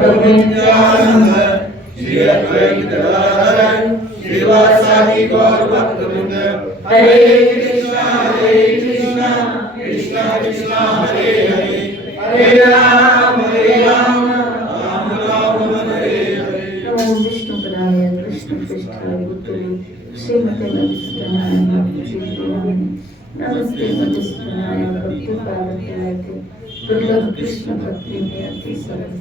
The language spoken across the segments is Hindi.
प्रभु नित्यानंद श्री अद्वैत गदाधर श्रीवासादि गौर भक्तवृंद। हरे कृष्णा कृष्णा कृष्णा हरे हरे, हरे राम राम राम हरे हरे। नमो विष्णुपदाय कृष्णपृष्ठाय भूतले श्रीमते नमस्ताय भक्तिप्रियाय नमस्ते नमस्ताय भक्तिपादाय दुर्लभ कृष्ण भक्ति में अति सरल।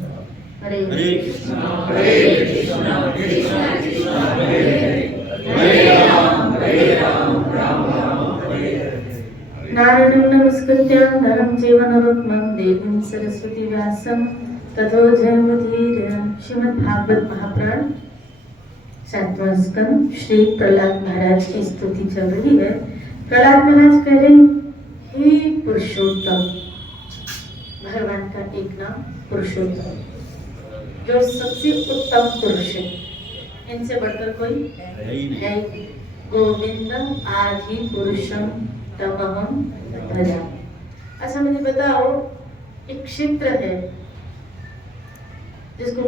हरे कृष्णा कृष्णा कृष्णा हरे हरे, हरे राम राम हरे हरे। नारायणं नमस्कृत्य नरं चैव नरोत्तमं देवीं सरस्वती व्यासं ततो जयमुदीरये। श्रीमद्भागवत महापुराण 7वां स्कंद श्री प्रहलाद महाराज की स्तुति चल रही है। प्रहलाद महाराज कह रहे हे पुरुषोत्तम, भगवान का एक नाम पुरुषोत्तम, जो सबसे उत्तम पुरुष है, इनसे बढ़कर कोई है। गोविंदम आदि पुरुषम तमहम भजामि। अच्छा मुझे बताओ, एक क्षेत्र है जिसको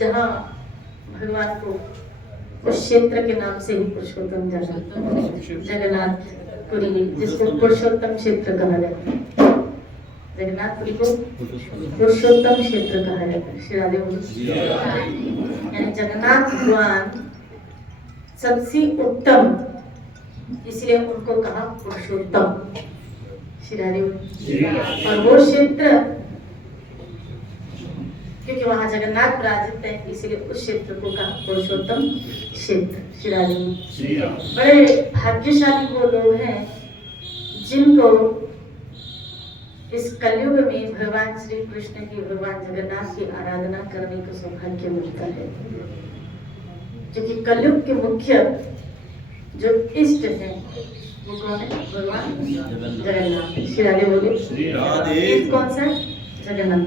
जहाँ भगवान को उस क्षेत्र के नाम से ही पुरुषोत्तम जाना, जगन्नाथपुरी जिसको पुरुषोत्तम क्षेत्र कहा जाता है। जगन्नाथपुरी को पुरुषोत्तम क्षेत्र कहा जाता है। श्री राधे बोलो। यानी जगन्नाथ भगवान सबसे उत्तम, इसलिए उनको कहा पुरुषोत्तम। श्री राधे बोलो। और वो क्षेत्र क्योंकि वहां जगन्नाथ विराजित है, इसीलिए उस क्षेत्र को कहा पुरुषोत्तम क्षेत्र। श्री राधे बोलो। बड़े भाग्यशाली वो लोग हैं जिनको इस कलयुग में भगवान श्री कृष्ण की, भगवान जगन्नाथ की आराधना करने का सौभाग्य मिलता है। क्योंकि कलयुग के मुख्य जो इष्ट हैं वो कौन है? भगवान जगन्नाथ। श्री राधे बोले। कौन सा? जगन्नाथ।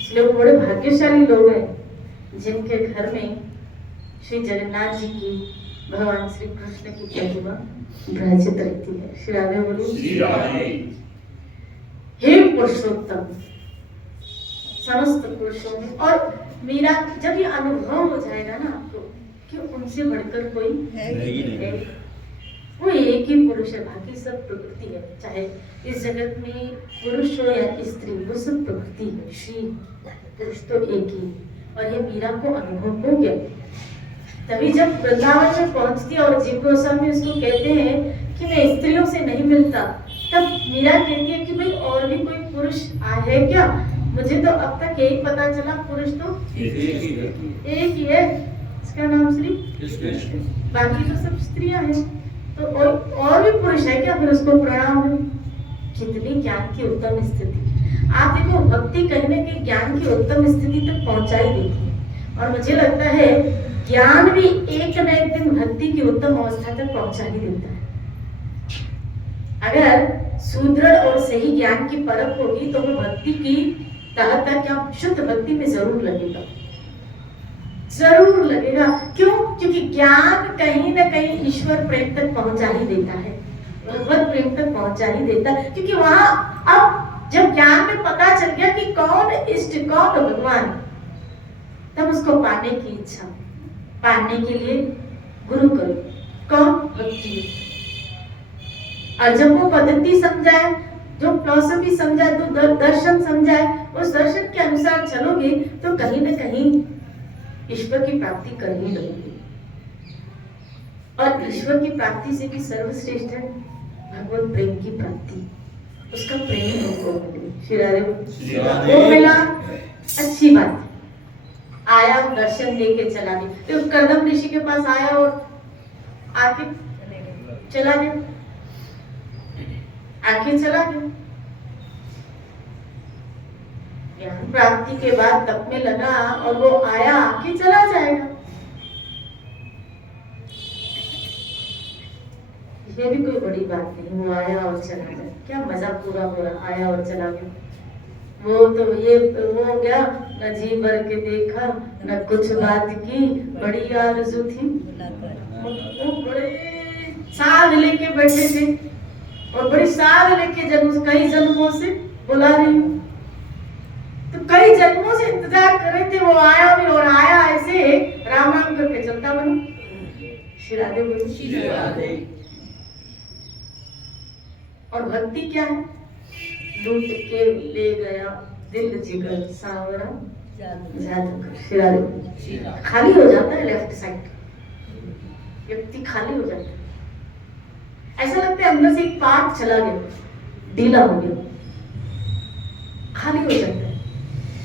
इसलिए वो बड़े भाग्यशाली लोग हैं जिनके घर में श्री जगन्नाथ जी की, भगवान श्री कृष्ण की प्रतिमा विराजित रहती है। श्री राधे बोले। हे पुरुषोत्तम, समस्त पुरुषों में। और मेरा जब ये अनुभव हो जाएगा ना आपको कि उनसे बढ़कर कोई है, वो एक ही पुरुष है, बाकी सब प्रकृति है। चाहे इस जगत में पुरुष हो या स्त्री, वो सब प्रकृति है। श्री पुरुष तो एक ही। और ये मीरा को अनुभव हो गया। तभी जब वृंदावन में पहुंचती और जीव गोस्वामी उसको कहते हैं कि मैं स्त्रियों से नहीं मिलता, तब मीरा कहती है कि भाई और भी कोई पुरुष है क्या? मुझे तो अब तक यही पता चला, पुरुष तो एक ही है, इसका नाम श्री कृष्ण, बाकी तो सब स्त्रियां हैं। तो और भी पुरुष है क्या? फिर उसको प्रणाम है। कितनी ज्ञान की उत्तम स्थिति। आप देखो, भक्ति कहने के ज्ञान की उत्तम स्थिति तक पहुंचा ही देती है। और मुझे लगता है ज्ञान भी एक न एक दिन भक्ति की उत्तम अवस्था तक पहुंचा ही देता है। अगर सुदृढ़ और सही ज्ञान की परख होगी तो वो भक्ति की तह तक या शुद्ध भक्ति में जरूर लगेगा, जरूर लगेगा। क्यों? क्योंकि ज्ञान कहीं ना कहीं ईश्वर प्रेम तक पहुंचा ही देता है, भगवत प्रेम तक पहुंचा ही देता है। क्योंकि वहां अब जब ज्ञान में पता चल गया कि कौन इष्ट, कौन भगवान, तब उसको पाने की इच्छा, पाने के लिए गुरु करो। कौन? भक्ति। और जब वो पद्धति समझाए, जो फिलॉसफी समझाए, जो दर्शन समझाए, उस दर्शन के अनुसार चलोगे तो कहीं ना कहीं ईश्वर की प्राप्ति कर ही लोगे। और ईश्वर की प्राप्ति से भी सर्वश्रेष्ठ है भगवत प्रेम की प्राप्ति, उसका प्रेम हमको मिले। श्री राधे वो मिला, अच्छी बात। आया दर्शन देके चला गया, तो कर्दम ऋषि के पास आया और आके चला गया, आके चला गया। ज्ञान प्राप्ति के बाद तप में लगा और वो आया, आके चला जाएगा। ये भी कोई बड़ी बात नहीं, वो आया और चला गया, क्या मजा पूरा हो रहा, आया और चला गया। वो तो ये वो गया, न जी भर के देखा, न कुछ बात की, बड़ी आरज़ू थी। वो बड़े साध लेके बैठे थे और बड़ी साध लेके जन्म, कई जन्मों से बुला रही हूँ, तो कई कई जन्मों से इंतजार कर रहे थे, वो आया भी और आया ऐसे राम राम करके चलता बनो। श्री राधे बोलो। श्री राधे। और भक्ति क्या है? लूट के ले गया दिल जिगर सावरा जादू। श्री राधे बोलो। खाली हो जाता है लेफ्ट साइड, व्यक्ति खाली हो जाता है, ऐसा लगता है अंदर से एक पार्ट चला गया, ढीला हो गया, खाली हो जाता है।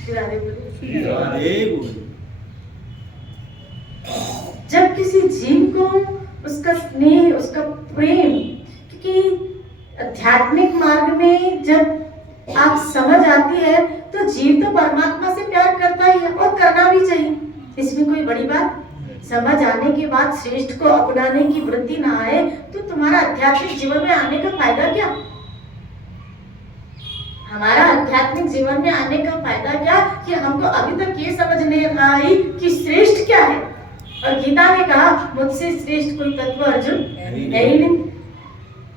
श्री राधे बोलो। श्री राधे बोलो। जब किसी जीव को उसका स्नेह, उसका प्रेम, क्योंकि आध्यात्मिक मार्ग में जब आप समझ आती है तो जीव तो परमात्मा से प्यार करता ही है और करना भी चाहिए, इसमें कोई बड़ी बात। समझ आने के बाद श्रेष्ठ को अपनाने की वृत्ति ना आए तो तुम्हारा आध्यात्मिक जीवन में आने का फायदा क्या? हमारा आध्यात्मिक जीवन में आने का फायदा क्या कि हमको अभी तक ये समझ नहीं आई कि श्रेष्ठ क्या है। और गीता ने कहा मुझसे श्रेष्ठ कोई तत्व अर्जुन है ही नहीं।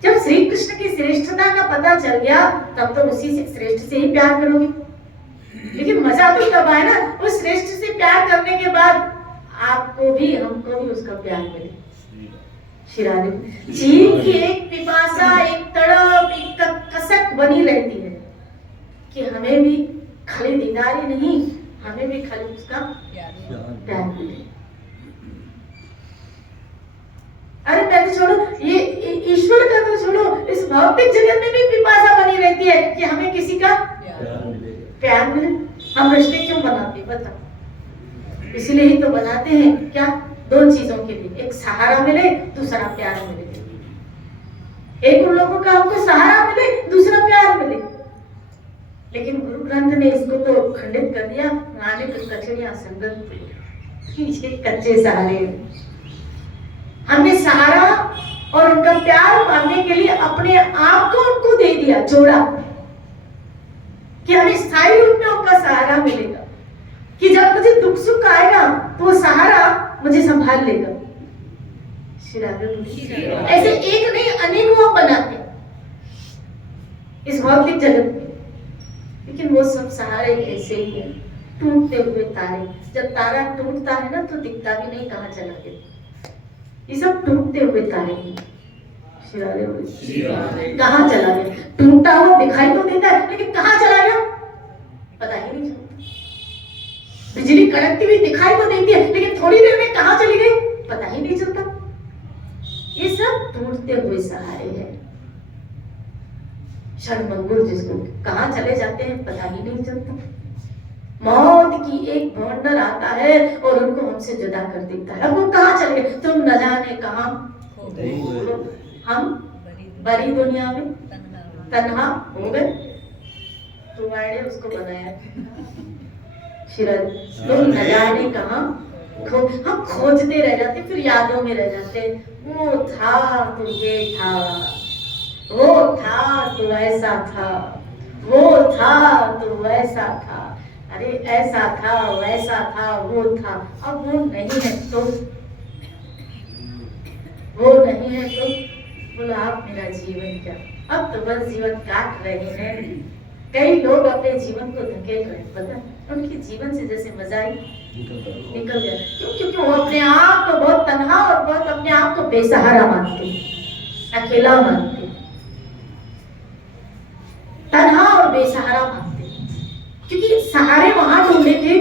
जब श्री कृष्ण की श्रेष्ठता का पता चल गया तब तो उसी से श्रेष्ठ से ही प्यार करोगे। लेकिन मजा तो तब आए ना उस श्रेष्ठ से प्यार करने के बाद आपको भी हमको भी उसका प्यार मिले। श्री राधे। जीव की एक पिपासा, एक तड़प, एक कसक बनी रहती है कि हमें भी खाली दीदार ही नहीं, हमें भी खाली उसका प्यार मिले। अरे पहले छोड़ो, ये ईश्वर का तो छोड़ो, इस भौतिक जगत में भी पिपासा बनी रहती है कि हमें किसी का प्यार मिले। हम रिश्ते क्यों बनाते हैं बता? इसलिए ही तो बनाते हैं क्या? दो चीजों के लिए, एक सहारा मिले, दूसरा प्यार मिले। एक उन लोगों का हमको सहारा मिले, दूसरा प्यार मिले। लेकिन गुरु ग्रंथ ने इसको तो खंडित कर दिया। नाने को कचड़ियां संगत, ये कच्चे सहारे। हमने सहारा और उनका प्यार पाने के लिए अपने आप को उनको दे दिया, जोड़ा, कि हमें स्थायी रूप में उनका सहारा मिलेगा, कि जब मुझे दुख सुख आएगा तो वो सहारा मुझे संभाल लेगा। श्री राधे। ऐसे एक नहीं अनेकों बनाते इस भौतिक जगत में, लेकिन वो सब सहारे ऐसे ही है, टूटते हुए तारे। जब तारा टूटता है ना तो दिखता भी नहीं कहाँ चला गया। ये सब टूटते हुए तारे हैं। श्री राधे। कहाँ चला गया? टूटा हुआ दिखाई तो देता है लेकिन कहाँ चला गया पता ही नहीं चलता। बिजली कड़कती हुई दिखाई तो देती है लेकिन थोड़ी देर में कहाँ चली गई पता ही नहीं चलता। ये सब टूटते हुए सहारे हैं, क्षणभंगुर, जिसको कहाँ चले जाते हैं पता ही नहीं चलता। मौत की एक भवंडर आता है और उनको हमसे जुदा कर देता है। अब वो कहाँ चले गए तुम न जाने कहाँ। हम बड़ी दुनिया में तन्हा हो गए। तुम्हारे उसको बनाया तुम न जाने कहाँ। हम खोजते रह जाते, फिर यादों में रह जाते। वो था तो ये था, वो था तो ऐसा था, वो था तो वैसा था। अरे ऐसा था वैसा था वो था, अब वो नहीं है तो, वो नहीं है तो बोला आप मेरा जीवन क्या। अब तो बस जीवन काट रहे हैं। कई लोग अपने जीवन को धकेल रहे हैं, पता उनके जीवन से जैसे मजा ही निकल गया। क्यों? क्योंकि वो अपने आप को बहुत तन्हा और बहुत अपने आप को बेसहारा मानते, अकेला मानते, तन्हा और बेसहारा मानते। क्योंकि सहारे वहां ढूंढे थे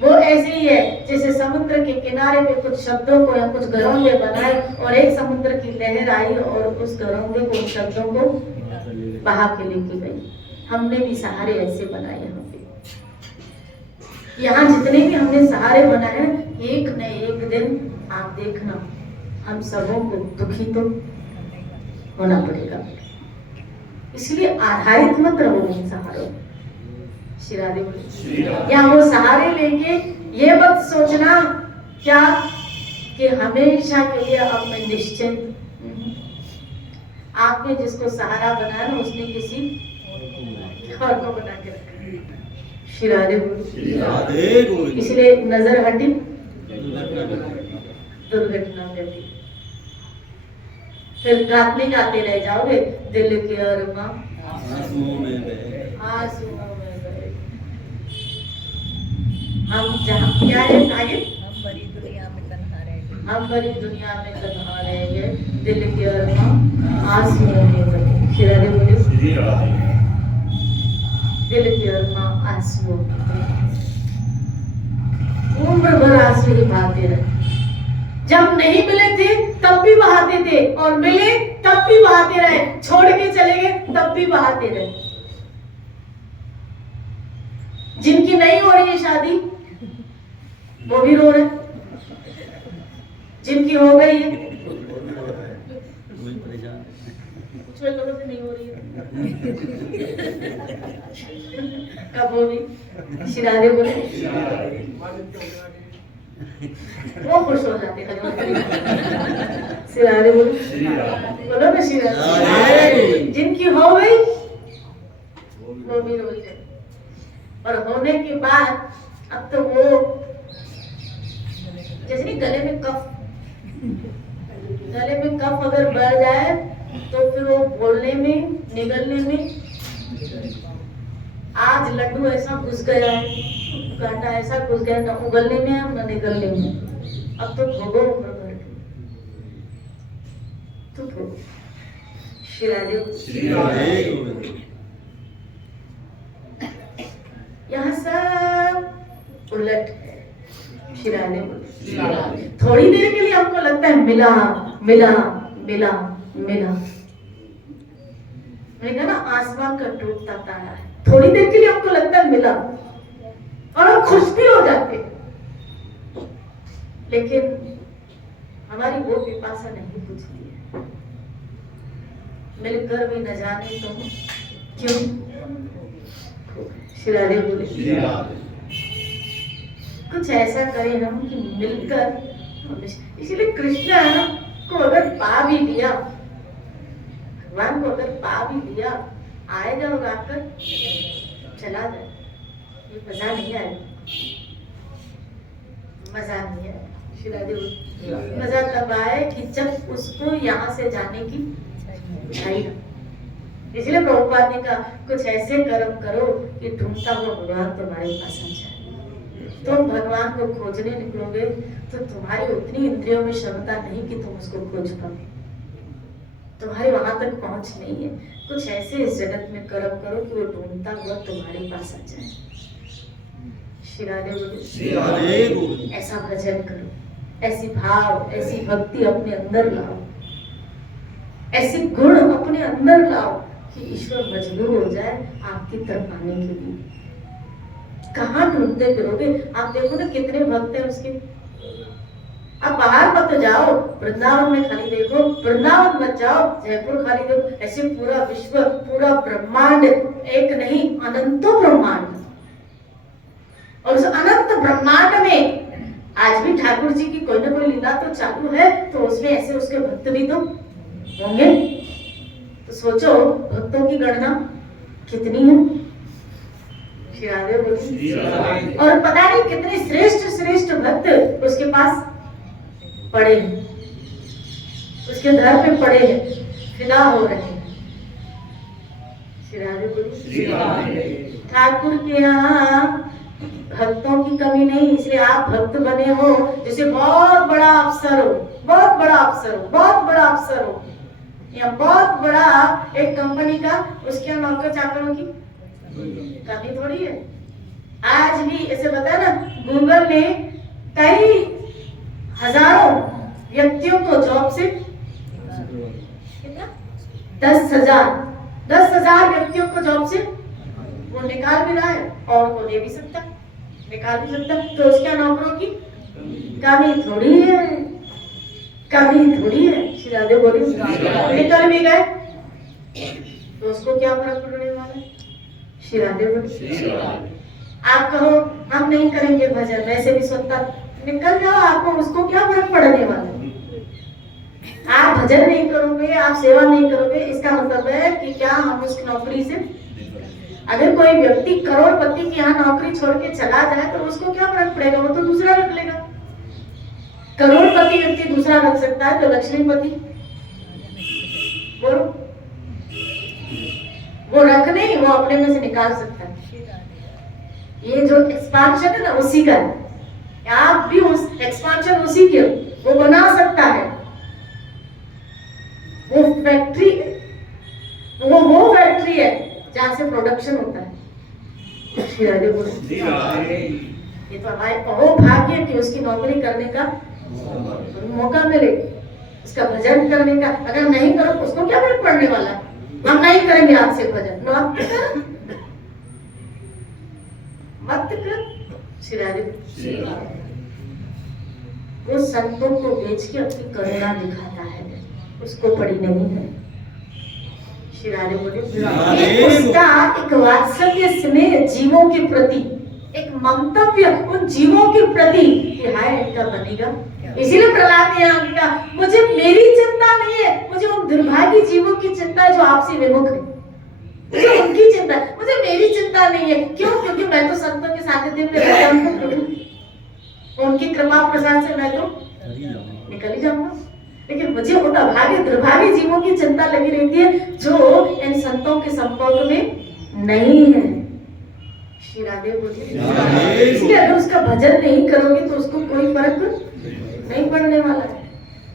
वो ऐसे ही है जैसे समुद्र के किनारे पे कुछ शब्दों को या कुछ घरौंदे बनाए और एक समुद्र की लहर आई और उस घरौंदे को, शब्दों को बहा के लेके गई। हमने भी सहारे ऐसे बनाए। यहाँ जितने भी हमने सहारे बनाए एक न एक दिन आप देखना हम सबों को दुखी तो होना पड़ेगा। इसलिए आधारित मत रहो इन सहारों। श्री राधे। या वो सहारे लेके ये मत सोचना क्या कि हमेशा के लिए अब मैं निश्चिंत। आपने जिसको सहारा बनाया ना उसने किसी और को बना के रखा। श्री राधे। इसलिए नजर हटी दुर्घटना घटी। फिर गाते गाते रह जाओगे, दिल के अरमां आंसुओं में बहे। हम जहाँ क्या है आगे, हम बड़ी दुनिया में तन्हा रह गए, हम बड़ी दुनिया में तन्हा रह गए, दिल के अरमां आंसुओं में बहे। शिरारे बोले, दिल के अरमां आंसुओं में बहे। उम्र भर आंसू ही बहाते रहे। जब नहीं मिले थे तब भी बहाते थे, और मिले तब भी बहाते रहे, छोड़ के चले गए तब भी बहाते रहे। जिनकी नहीं हो रही है शादी वो भी रो रहे, जिनकी हो गई है कुछ लोगों से नहीं हो रही है। कब होगी? शिरारे बोले, वो खुश हो जाते हैं। शिरारे बोले, बोलो ना शिरारे। जिनकी हो गई वो भी रो रहे, और होने के बाद अब तो वो जैसे नहीं, गले में कफ अगर बढ़ जाए तो फिर वो बोलने में, निगलने में, आज लड्डू ऐसा घुस गया है, कांटा ऐसा घुस गया, ना उगलने में है ना निगलने में। अब तो भोगो उम्र भर के, तो भोगो। यहाँ सब उलट है। शिराने थोड़ी देर के लिए हमको लगता है मिला मिला मिला मिला, मैंने कहा ना आसमान का टूटता तारा है। थोड़ी देर के लिए हमको लगता है मिला, और हम खुश भी हो जाते, लेकिन हमारी वो पिपासा नहीं बुझती है। मिलकर भी न जाने तुम क्यों। शिरारे बोले, कुछ ऐसा करें हम कि मिलकर। इसलिए कृष्ण को अगर पा भी लिया, भगवान को अगर पा भी लिया, आएगा और आकर चला जाए, ये मजा नहीं आएगा, मजा नहीं है। शिरारे बोले, मजा तब आए कि जब उसको यहाँ से जाने की इच्छा। इसलिए प्रभुपाद ने कहा, कुछ ऐसे कर्म करो कि ढूंढता हुआ भगवान तुम्हारे पास आ जाए। तुम भगवान को खोजने निकलोगे तो तुम्हारी उतनी इंद्रियों में क्षमता नहीं कि तुम उसको खोज पाओ, तुम्हारे वहां तक पहुंच नहीं है। कुछ ऐसे इस जगत में कर्म करो कि वो ढूंढता हुआ तुम्हारे पास आ जाए। शिरारे बोले, ऐसा भजन करो, ऐसी भाव, ऐसी भक्ति अपने अंदर लाओ, ऐसे गुण अपने अंदर लाओ कि ईश्वर मजबूर हो जाए आपकी तरफ आने के लिए। कहाँ ढूंढते फिरोगे? आप देखो ना कितने भक्त हैं उसके। आप बाहर मत जाओ, वृंदावन में खाली देखो, वृंदावन मत जाओ, जयपुर खाली देखो, ऐसे पूरा विश्व, पूरा ब्रह्मांड, एक नहीं अनंतों ब्रह्मांड, और उस अनंत ब्रह्मांड में आज भी ठाकुर जी की कोई ना कोई लीला तो चालू है, तो उसमें ऐसे उसके भक्त भी तो होंगे। तो सोचो भक्तों की गणना कितनी है। और पता नहीं कितने श्रेष्ठ श्रेष्ठ भक्त उसके पास पड़े हैं, उसके दर पे पड़े हैं, फिदा हो रहे हैं। ठाकुर के यहाँ भक्तों की कमी नहीं, इसलिए आप भक्त बने हो, जैसे बहुत बड़ा अफसर हो, बहुत बड़ा अफसर हो, बहुत बड़ा अफसर हो, या बहुत बड़ा एक कंपनी का, उसके नौकर चाकरों की कमी थोड़ी है। आज भी ऐसे बता ना, गूगल ने कई हजारों व्यक्तियों को जॉब से, कितना 10,000 व्यक्तियों को जॉब से वो निकाल भी रहा है, और को दे भी सकता, निकाल भी सकता। तो उसके नौकरों की कमी थोड़ी है, कमी थोड़ी है। शिरादे बोली निकल भी गए तो उसको क्या फर्क पड़ने वाला है। शिरादे बोली, आप कहो हम नहीं करेंगे भजन, वैसे भी सोता निकल जाओ, आपको उसको क्या फर्क पड़ने वाला है। आप भजन नहीं करोगे, आप सेवा नहीं करोगे, इसका मतलब है कि क्या हम उस नौकरी से, अगर कोई व्यक्ति करोड़पति के यहाँ नौकरी छोड़ के चला जाए तो उसको क्या फर्क पड़ेगा, वो तो दूसरा रख लेगा। करोड़पति व्यक्ति दूसरा रख सकता है, तो लक्ष्मीपति बोलो, वो रख नहीं, वो अपने में से निकाल सकता है। ये जो एक्सपांशन है ना उसी का है। आप भी उस एक्सपांशन उसी के वो बना सकता है। वो फैक्ट्री वो फैक्ट्री है जहां से प्रोडक्शन होता है। श्री राधे बोले ये तो हमारे अहो भाग्य कि उसकी नौकरी करने का मौका मिले, उसका भजन करने का। अगर नहीं करो उसको क्या फर्क पड़ने वाला है? हम नहीं करेंगे आपसे भजन, नो आप मत कर। श्री राधे वो संतों को बेच के अपनी करुणा दिखाता है, उसको पड़ी नहीं है। श्री राधे बोले उसका एक वात्सल्य स्नेह जीवों के प्रति, एक मंतव्य उन जीवों के प्रति कि हाय इनका बनेगा। इसीलिए प्रहलाद ने यहाँ लिखा मुझे मेरी चिंता नहीं है, मुझे उन दुर्भागी जीवों की चिंता है जो आपसे विमुख है। मुझे उनकी चिंता है, मुझे मेरी चिंता नहीं है। क्यों? क्योंकि मैं तो संतों के सानिध्य में रहता हूं, उनकी कृपा प्रसाद से मैं तो निकल ही जाऊंगा। लेकिन मुझे वो अभागे दुर्भागे जीवों की चिंता लगी रहती है जो इन संतों के संपर्क में नहीं है। श्री राधे बोलिए। इसलिए अगर उसका भजन नहीं करोगे तो उसको कोई फर्क नहीं पड़ने वाला है।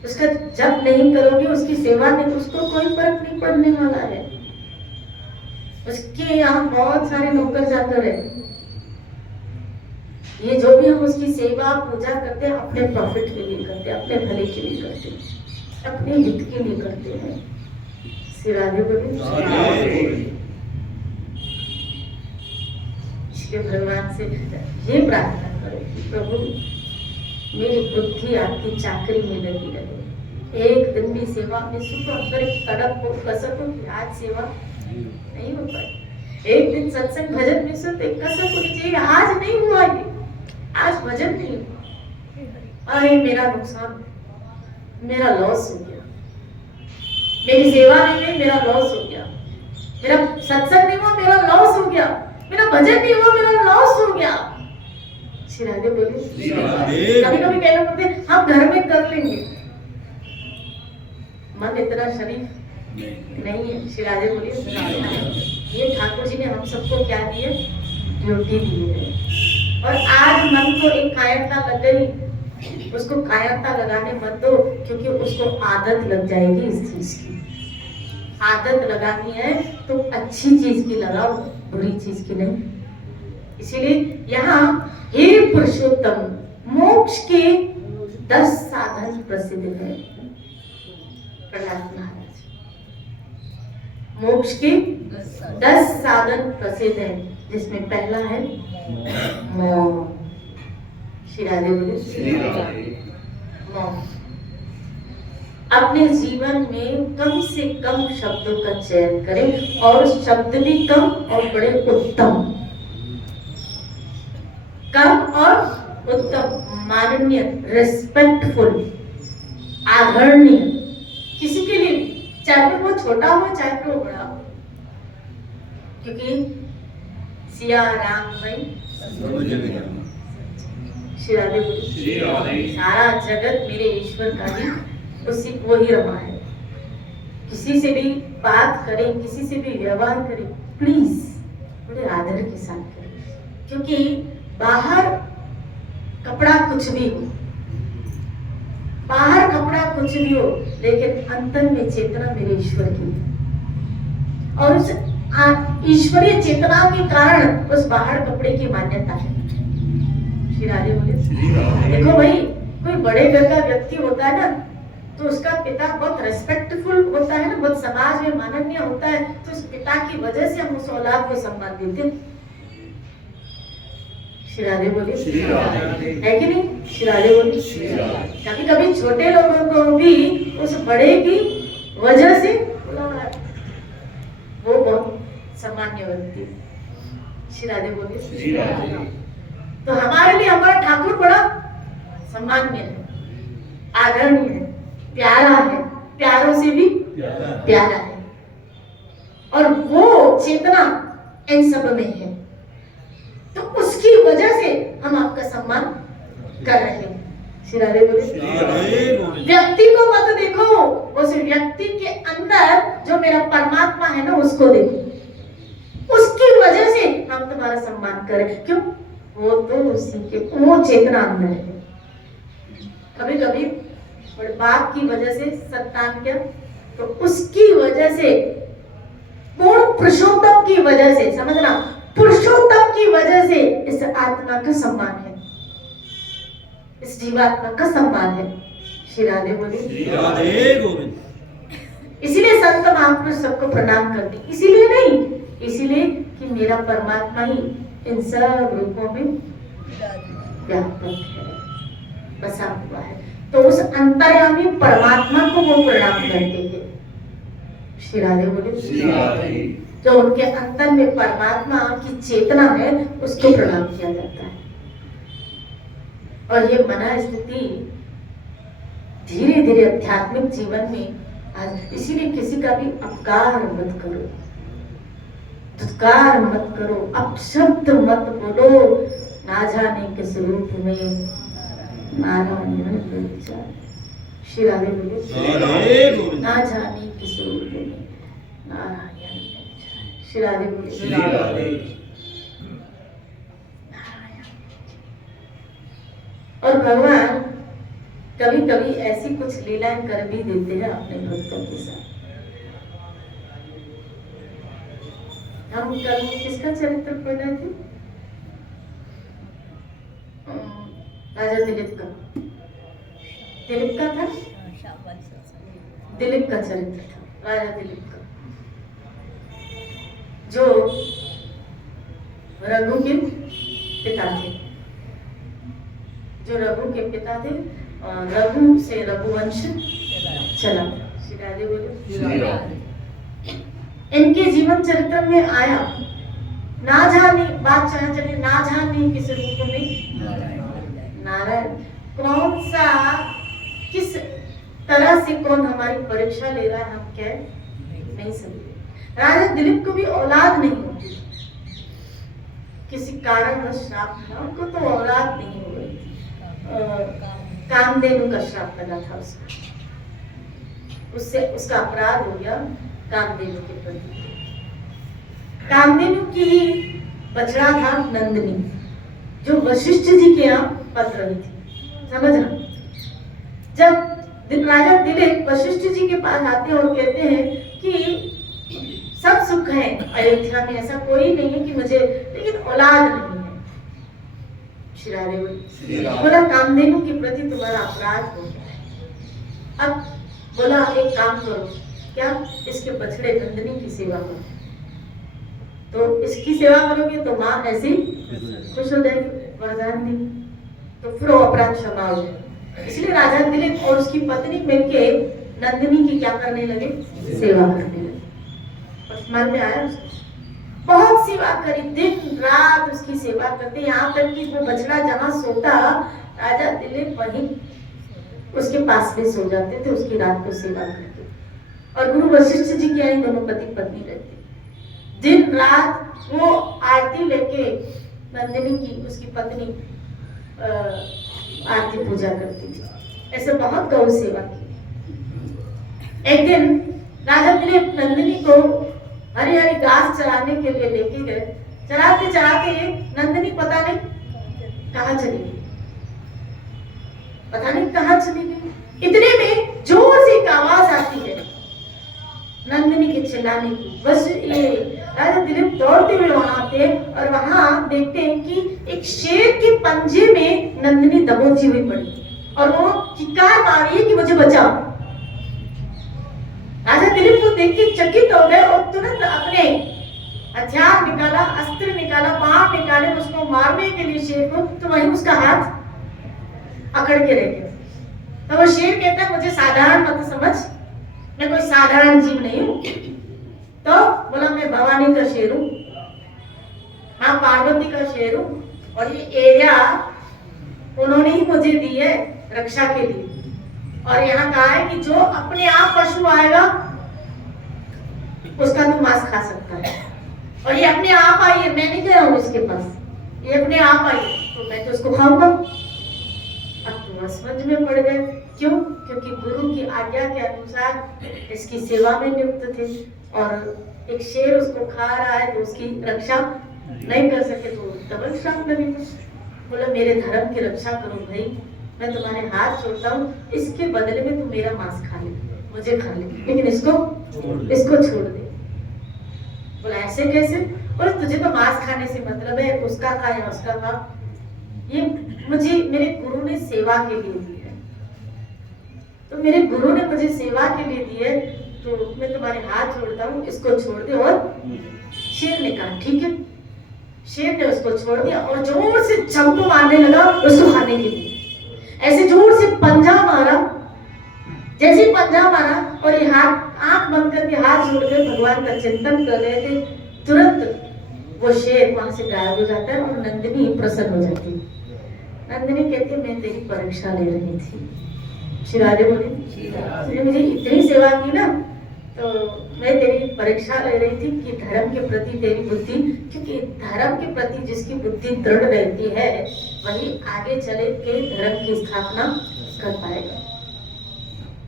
उसका जप नहीं करोगे, उसकी सेवा नहीं, तो उसको कोई फर्क नहीं पड़ने वाला है। उसके यहाँ बहुत सारे नौकर चाकर है। ये जो भी हम उसकी सेवा पूजा करते हैं अपने प्रॉफिट के लिए करते हैं, अपने भले के लिए करते हैं, अपने हित के लिए करते हैं। श्री राधे बोले। इसलिए भगवान से ये प्रार्थना करो कि प्रभु मेरी बुद्धि आपकी चाकरी में लगी रहे। एक दिन भी सेवा में सुख अगर तड़प हो, कसक हो कि आज सेवा नहीं हो पाई। एक दिन सत्संग भजन में सुख एक कसक होनी चाहिए, आज नहीं हुआ ये, आज भजन नहीं हुआ, अरे मेरा नुकसान, मेरा लॉस हो गया, मेरी सेवा नहीं हुई, मेरा लॉस हो गया, मेरा सत्संग नहीं हुआ, मेरा लॉस हो गया, मेरा भजन नहीं हुआ, मेरा लॉस हो गया। श्री राधे बोले। कभी कभी कहना पड़ते हम घर में कर लेंगे, मन इतना शरीफ नहीं है। श्री राधे बोले ये ठाकुर जी ने हम सबको क्या दिए? ड्यूटी दी है। और आज मन को एक कायरता लग गई, उसको कायरता लगाने मत दो, क्योंकि उसको आदत लग जाएगी इस चीज की। आदत लगानी है तो अच्छी चीज की लगाओ, बुरी चीज की नहीं। इसीलिए यहाँ हे पुरुषोत्तम मोक्ष के 10 साधन प्रसिद्ध है। प्रहलाद महाराज मोक्ष के 10 साधन प्रसिद्ध है, जिसमें पहला है मौन। श्री राधे बोले। मौन अपने जीवन में कम से कम शब्दों का चयन करें, और शब्द भी कम और बड़े उत्तम, कम और उत्तम, माननीय, रिस्पेक्टफुल, आदरणीय किसी के लिए, चाहे वो छोटा हो चाहे वो बड़ा हो। क्योंकि सिया राम भाई श्री राधे बोले सारा जगत मेरे ईश्वर का ही उसी वो ही रमा है। किसी से भी बात करें, किसी से भी व्यवहार करें, प्लीज बड़े आदर के साथ करें। क्योंकि बाहर कपड़ा कुछ भी हो, बाहर कपड़ा कुछ भी हो, लेकिन अंतर में चेतना मेरे ईश्वर की है, और उस ईश्वरीय चेतना के कारण उस बाहर कपड़े की मान्यता है। श्री राधे बोले। देखो भाई, कोई बड़े घर का व्यक्ति होता है ना, तो उसका पिता बहुत रेस्पेक्टफुल होता है ना, बहुत समाज में माननीय होता है, तो उस पिता की वजह से हम उस औलाद को सम्मान देते हैं। श्री राधे बोले। है कि नहीं? श्री राधे बोले। कभी कभी छोटे लोगों को भी उस बड़े की वजह से वो बहुत सामान्य व्यक्ति। श्री राधे बोले। तो हमारे लिए हमारा ठाकुर बड़ा सम्मान्य है, आदरणीय है, प्यारा है, प्यारों से भी प्यारा है, और वो चेतना इन सब में है। तो उसकी वजह से हम आपका सम्मान कर रहे हैं। श्री राधे बोले। व्यक्ति को मत देखो, उस व्यक्ति के अंदर जो मेरा परमात्मा है ना, उसको देखो। उसकी वजह से हम तुम्हारा सम्मान करें। क्यों? वो तो उसी के वो चेतना अंदर है। कभी कभी बाप की वजह से संतान क्या, तो उसकी वजह से, पूर्ण पुरुषोत्तम की वजह से, समझना, पुरुषोत्तम की वजह से इस आत्मा का सम्मान है, इस जीवात्मा का सम्मान है। श्री राधे बोले। राधे गोविंद। इसीलिए संत महापुरुष सबको प्रणाम करते, इसीलिए नहीं, इसीलिए कि मेरा परमात्मा ही इन सब रूपों में व्यापक है, बसा हुआ है। तो उस अंतर्यामी परमात्मा को वो प्रणाम करते हैं। श्री राधे बोले। जो उनके अंतर में परमात्मा की चेतना है उसको प्रणाम किया जाता है। और ये मना स्थिति धीरे धीरे आध्यात्मिक जीवन में, इसीलिए किसी का भी अपकार मत करो, दुत्कार मत करो, अपशब्द मत बोलो, ना जाने किस रूप में नारायण विचार। श्री राधे बोले। ना जाने किस रूप में नारायण विचार। श्री राधे बोले। और भगवान कभी कभी ऐसी कुछ लीलाएं कर भी देते हैं अपने भक्तों के साथ। हम कल किसका चरित्र पढ़ रहे थे? राजा दिलीप का। दिलीप का था, दिलीप का चरित्र था, राजा दिलीप का, जो रघु के पिता थे, जो रघु के पिता थे। रघु से रघुवंश चला। श्री राधे बोले। इनके जीवन चरित्र में आया, ना जाने बात चले, ना जाने किस रूप में नारायण, कौन सा किस तरह से कौन हमारी परीक्षा ले रहा है हम क्या नहीं समझे। राजा दिलीप को भी औलाद नहीं होती, किसी कारण श्राप था उनको, तो औलाद नहीं हो रही थी। कामधेनु का श्राप लगा था उसका, उससे उसका अपराध हो गया कामधेनु के प्रति। कामधेनु की ही बछड़ा था नंदिनी, जो वशिष्ठ जी के यहाँ पल रही थी। समझना, जब राजा दिलीप वशिष्ठ जी के पास आते हैं और कहते हैं कि सब सुख है अयोध्या में, ऐसा कोई नहीं है कि मुझे, लेकिन औलाद नहीं है। श्री राधे बोला, कामधेनु के प्रति तुम्हारा अपराध हो गया है। अब बोला एक काम करो, क्या? इसके बछड़े नंदिनी की सेवा करो। तो इसकी सेवा करोगे तो माँ ऐसी खुश हो जाएगी, वरदान दी, तो फिर वो अपराध क्षमा हो जाए। इसलिए राजा दिलीप और उसकी पत्नी मिलके नंदिनी की क्या करने लगे? सेवा करने लगे। वर्तमान में आया उसको बहुत सेवा करी, दिन रात उसकी सेवा करते, यहाँ तक कि वो बछड़ा जहाँ सोता राजा दिलीप वहीं उसके पास में सो जाते थे, उसकी रात को सेवा करते। और गुरु वशिष्ठ जी के यहाँ दोनों पति पत्नी रहते, दिन रात वो आरती लेके नंदिनी की, उसकी पत्नी आरती पूजा करती थी। ऐसे बहुत गौ सेवा की। एक दिन राजा दिलीप नंदिनी को हरी हरी घास चराने के लिए लेके गए। चराते चराते नंदिनी पता नहीं कहाँ चली गई, पता नहीं कहाँ चली गई। इतने में जोर से एक आवाज आती है नंदिनी के चिल्लाने की। बस ये राजा दिलीप दौड़ते हुए वहां आते और वहां देखते हैं कि एक शेर के पंजे में नंदिनी दबोची हुई पड़ी और वो चिल्ला मारी है कि मुझे बचाओ। राजा दिलीप को देख के चकित हो गए और तुरंत अपने हथियार निकाला, अस्त्र निकाला, बाण निकाले उसको मारने के लिए शेर को, तो वहीं उसका हाथ अकड़ के रह गया। तो वो शेर कहता है मुझे साधारण मत समझ, मैं कोई साधारण जीव नहीं हूं। तो बोला मैं भवानी का शेर हूं, मां पार्वती का शेर हूं, और ये एरिया उन्होंने ही मुझे दी है रक्षा के लिए। और यहाँ कहा है कि जो अपने आप पशु आएगा उसका तो मांस खा सकता है, और ये अपने आप आई है, मैं नहीं गया हूँ इसके पास, ये अपने आप आई है तो मैं तो उसको खाऊंगा। अब तो समझ में पड़ गए, क्यों? क्योंकि गुरु की आज्ञा के अनुसार इसकी सेवा में नियुक्त थे और एक शेर उसको खा रहा है तो उसकी रक्षा नहीं कर सके तो डबल श्राप लगेगा। बोला मेरे धर्म की रक्षा करो भाई, मैं तुम्हारे हाथ छोड़ता हूँ, इसके बदले में तुम मेरा मांस खा ले, मुझे खा ले, लेकिन इसको छोड़ दे। बोला ऐसे कैसे? बोला तुझे तो मांस खाने से मतलब है, उसका खा या उसका खा, ये मुझे मेरे गुरु ने सेवा के लिए दी है, तो मेरे गुरु ने मुझे सेवा के लिए दी है, तो मैं तुम्हारे हाथ छोड़ता हूँ, इसको छोड़ दे। और शेर ने कहा ठीक है। शेर ने उसको छोड़ दिया और जोर से चंपू मारने लगा उसको खाने के लिए। ऐसे जोर से पंजा मारा, जैसे पंजा मारा और ये हाथ आंख बंद करके हाथ जोड़ कर भगवान का चिंतन कर रहे थे, तुरंत वो शेर वहां से गायब हो जाता है और नंदिनी प्रसन्न हो जाती है। नंदिनी कहती है मैं तेरी परीक्षा ले रही थी। श्री राधे बोली तूने मुझे इतनी सेवा की ना, तो मैं तेरी परीक्षा ले रही थी कि धर्म के प्रति तेरी बुद्धि, क्योंकि धर्म के प्रति जिसकी बुद्धि दृढ़ रहती है वही आगे चले के धर्म की स्थापना कर पाएगा।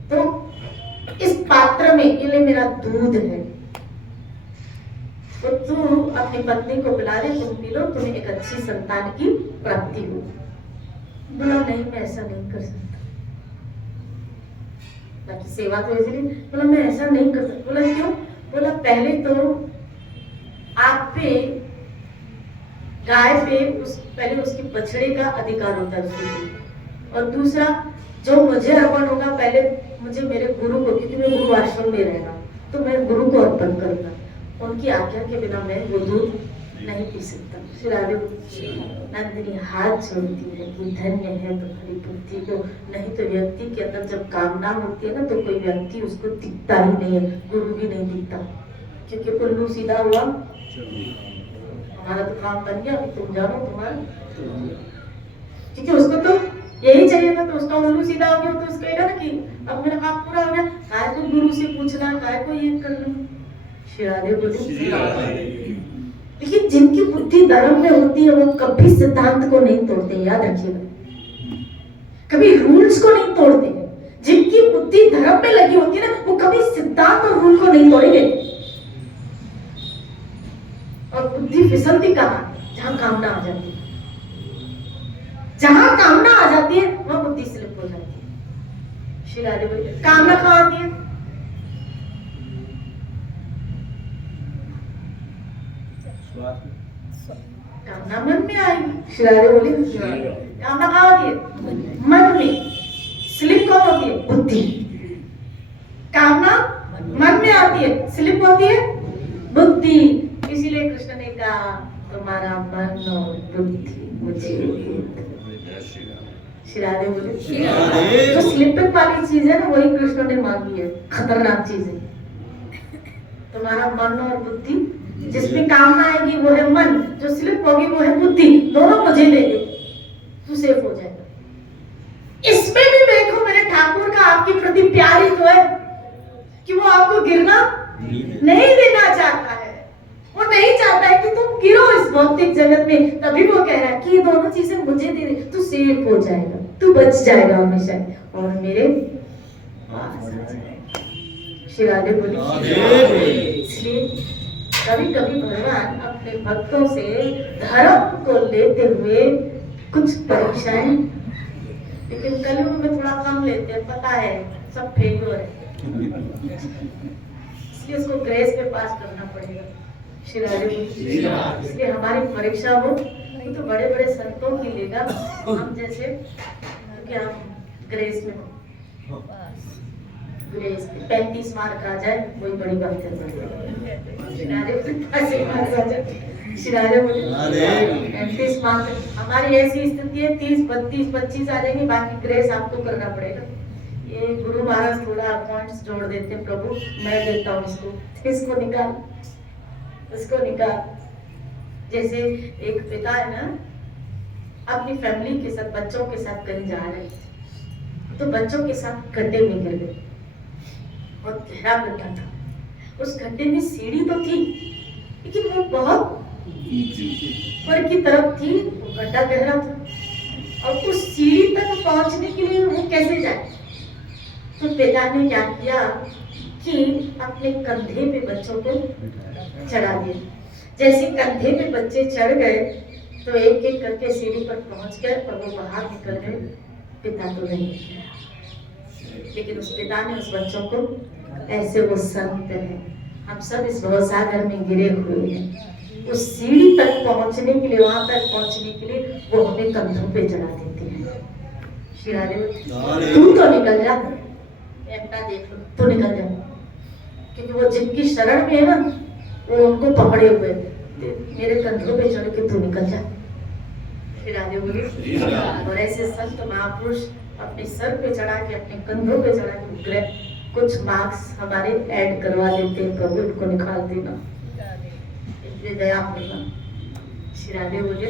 तो इस पात्र में ये ले मेरा दूध है, तो तू अपनी पत्नी को बुला ले, तुम पी लो, तुम्हें एक अच्छी संतान की प्राप्ति हो। बोला नहीं मैं ऐसा नहीं कर सकता, बाकी सेवा तो इसलिए। बोला मैं ऐसा नहीं कर सकता। बोला क्यों? बोला पहले तो आप पे गाय पे पहले उसके बछड़े का अधिकार होता है उसके, और दूसरा जो मुझे अर्पण होगा पहले मुझे मेरे गुरु को, क्योंकि मैं गुरु आश्रम में रहना, तो मैं गुरु को अर्पण करूंगा, उनकी आज्ञा के बिना मैं वो दूध नहीं पी सकता। फिर आगे नंदिनी हाथ जोड़ती है कि धन्य है तुम्हारी बुद्धि को, नहीं तो व्यक्ति के अंदर जब कामना होती है ना तो कोई व्यक्ति उसको दिखता ही नहीं है, गुरु भी नहीं दिखता, क्योंकि उल्लू सीधा हुआ हमारा तो काम बन गया, अभी तुम जानो तुम्हारा, क्योंकि उसको तो यही चाहिए था, तो उसका उल्लू सीधा हो गया तो उसको कहेगा ना कि अब मेरा काम पूरा हो गया, काय को गुरु से पूछना, काय को ये करना। शिरादे बोले लेकिन जिनकी बुद्धि धर्म में होती है वो कभी सिद्धांत को नहीं तोड़ते, याद रखिएगा, कभी रूल्स को नहीं तोड़ते। जिनकी बुद्धि धर्म में लगी होती है ना वो कभी सिद्धांत और रूल को नहीं तोड़ेंगे। और बुद्धि फिसलती कहाँ? जहां कामना आ जाती है, जहां कामना आ जाती है वहां बुद्धि स्लिप हो जाती है। श्री राधे बोले कामना कहाँ आती है? कामना मन में आएगी। श्री राधे बोली कामना कहाँ होती है? मन में। स्लिप कौन होती है? बुद्धि। कामना मन में आती है, स्लिप होती है बुद्धि। इसीलिए कृष्ण ने कहा तुम्हारा मन और बुद्धि मुझे। श्री राधे बोले जो स्लिपिंग वाली चीज है ना वही कृष्ण ने मांगी है, खतरनाक चीज है। तुम्हारा मन और बुद्धि, जिसमें कामना आएगी वो है मन, जो स्लिप होगी वो है बुद्धि, दोनों मुझे ले दे, तू सेफ हो जाएगा। इसमें भी देखो मेरे ठाकुर का आपके प्रति प्यार ही तो है कि वो आपको गिरना नहीं देना चाहता है। वो नहीं चाहता है कि तुम गिरो इस भौतिक जगत में, तभी वो कह रहा है कि ये दोनों चीजें मुझे दे दे, तू सेफ हो जाएगा, तू बच जाएगा हमेशा और मेरे पास आ जाएगा। श्री राधे बोली इसलिए कभी कभी भगवान अपने भक्तों से धर्म को लेते हुए कुछ परीक्षाएं, लेकिन कलयुग में थोड़ा कम लेते हैं, पता है सब फेल्योर है, इसलिए उसको ग्रेस पे पास करना पड़ेगा। श्री राधे इसलिए हमारी परीक्षा हो तो बड़े बड़े संतों की लेगा, हम जैसे क्योंकि हम ग्रेस में 35 मार्क आ जाए कोई बड़ी बात है। हमारी ऐसी स्थिति है 30, 32, 25 आ जाएंगे, बाकी ग्रेस आपको करना पड़ेगा। ये गुरु महाराज थोड़ा पॉइंट्स जोड़ देते हैं, प्रभु मैं देता हूँ इसको निकाल, इसको निकाल। जैसे एक पिता है ना, अपनी फैमिली के साथ बच्चों के साथ कहीं जा रहे थे, तो बच्चों के साथ गड्ढे में गिर गए, बहुत गहरा गड्ढा था। उस गड्ढे में सीढ़ी तो थी लेकिन वो बहुत ऊपर की तरफ थी, वो गड्ढा गहरा था और उस सीढ़ी तक पहुंचने के लिए वो कैसे जाए। तो पिता ने क्या किया कि अपने कंधे पे बच्चों को चढ़ा दिया। जैसे कंधे पे बच्चे चढ़ गए तो एक एक करके सीढ़ी पर पहुंच गए और वो बाहर निकल गए। पिता तो नहीं, लेकिन उस पिता ने उस बच्चों को, ऐसे वो संत है, हम सब इस भवसागर में गिरे हुए हैं, उस सीढ़ी तक पहुंचने के लिए, वहां तक पहुंचने के लिए वो हमें कंधों पे चढ़ा देते हैं। श्री राधे, तू तो निकल जा, बेटा देख लो, तू निकल जा, क्योंकि वो जिनकी शरण में है ना, वो उनको पकड़े हुए, मेरे कंधों पे चढ़ के तू निकल जा। श्री राधे बोलिए। और ऐसे संत महापुरुष अपने सर पे चढ़ा के, अपने कंधों पे चढ़ा के कुछ मार्क्स हमारे ऐड करवा देते हैं, प्रभु इनको निकाल देना, इसलिए दया करना। श्री राधे बोलिए।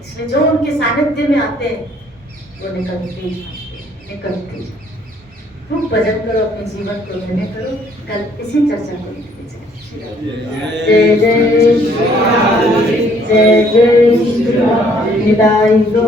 इसलिए जो उनके सानिध्य में आते हैं वो निकलते खूब भजन करो, अपने जीवन को धन्य करो। कल इसी चर्चा को जय जय जय जय।